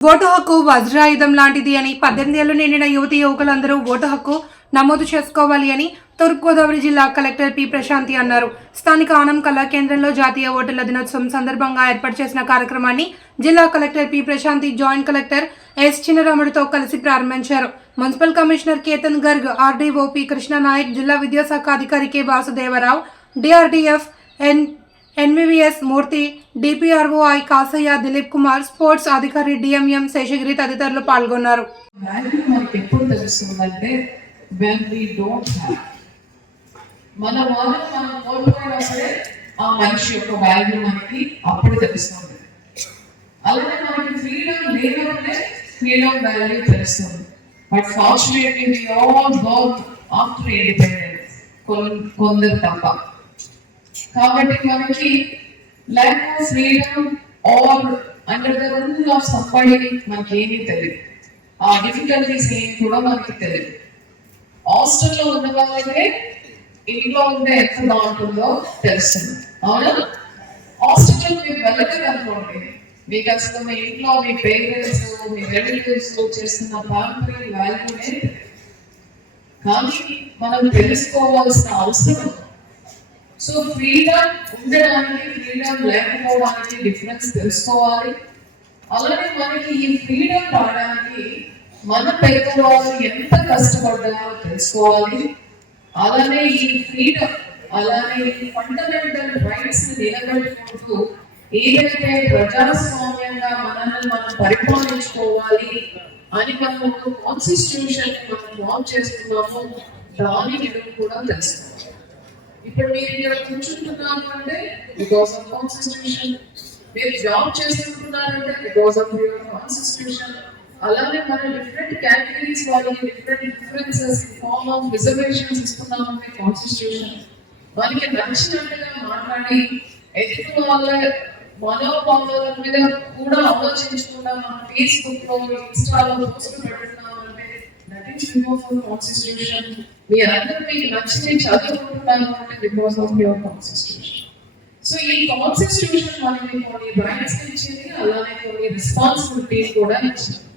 Vote హక్కు వజ్రాయుధం లాంటిది అని పద్దెనిమిది ఏళ్ళు నిండిన యువతి యువకులందరూ ఓటు హక్కు నమోదు చేసుకోవాలి అని తూర్పుగోదావరి జిల్లా కలెక్టర్ పి ప్రశాంతి అన్నారు. స్థానిక ఆనం కళా కేంద్రంలో జాతీయ ఓటర్ల దినోత్సవం సందర్భంగా ఏర్పాటు చేసిన కార్యక్రమాన్ని జిల్లా collector P Prashanthi joint collector S చిన్నరాముడితో కలిసి ప్రారంభించారు. Municipal commissioner Ketan Garg RDO P Krishnanayak జిల్లా విద్యాశాఖ అధికారి K Vasudevarao DRDF N NVVS Murthy DPRO I Kasaiah Dilip Kumar sports అధికారి డిఎంఎం శేషగిరి తదితరులు పాల్గొన్నారు. మన వాళ్ళని మనం కోల్పోయినా సరే ఆ మనిషి యొక్క వాల్యూ మనకి అప్పుడు తెలుస్తుంది. అలాగే మనకి ఫ్రీడమ్ లేనప్పుడే ఫ్రీడమ్ వాల్యూ తెలుస్తుంది. But fortunately we all work after independence కొందరు తప్ప. కాబట్టి మనకి lack of freedom are under the rule of సంపడి మనకి ఏమీ తెలియదు ఆ డిఫికల్టీస్ ఏమి కూడా మనకి తెలియదు హాస్టల్లో ఉన్న వాళ్ళకే ఇంట్లో ఉంటే ఎంత బాగుంటుందో తెలుస్తుంది. అవునా? హాస్టల్లో మీరు వెళ్ళలేదు అనుకోండి. మీకు అసలు మీ ఇంట్లో మీ పేరెంట్స్ మీ రిలేటివ్స్ చేస్తున్న పారంపర్య వాల్యూనే కానీ మనం తెలుసుకోవాల్సిన అవసరం సో ఫ్రీడమ్ ఉండడానికి ఫ్రీడమ్ లేకపోవడానికి డిఫరెన్స్ తెలుసుకోవాలి. అలానే మనకి ఈ ఫ్రీడమ్ రావడానికి మన పెద్దవాళ్ళు ఎంత కష్టపడ్డారో తెలుసుకోవాలి. అలానే ఈ ఫ్రీడమ్ అలానే ఈ ఫండమెంటల్ రైట్స్ నిలబెట్టుకుంటూ ఏదైతే ప్రజాస్వామ్యంగా మనల్ని మనం పరిపాలించుకోవాలి అని మనం ఒక కాన్స్టిట్యూషన్ మనం ఫామ్ చేసుకున్నామో దాని విలువ కూడా తెలుసుకోవాలి. ఇప్పుడు మీరు ఇక్కడ కూర్చుంటున్నారు అంటే బికాస్ ఆఫ్ కాన్స్టిట్యూషన్ మీరు జాబ్ చేస్తుంటున్నారంటే బికాస్ ఆఫ్ యువర్ కాన్స్టిట్యూషన్ అలానే మనం డిఫరెంట్ కేటగిరీస్ వాళ్ళకి different differences form of reservations ఇస్తున్నామంటే constitution మనకి నచ్చినట్టుగా మాట్లాడి ఎదుటి వాళ్ళ మనోభావాల మీద కూడా ఆలోచించకుండా మనం ఫేస్బుక్లో ఇన్స్టాలో పోస్ట్ పెడుతున్నామంటే నటింగ్ బికాస్ ఆఫ్ కాన్స్టిట్యూషన్ మీ అందరూ మీకు నచ్చింది చదువుకుంటున్నారు అంటే because of your constitution so ఈ కాన్స్టిట్యూషన్ మనకి కొన్ని రైట్స్ ఇచ్చింది అలానే కొన్ని రెస్పాన్సిబిలిటీస్ కూడా ఇచ్చింది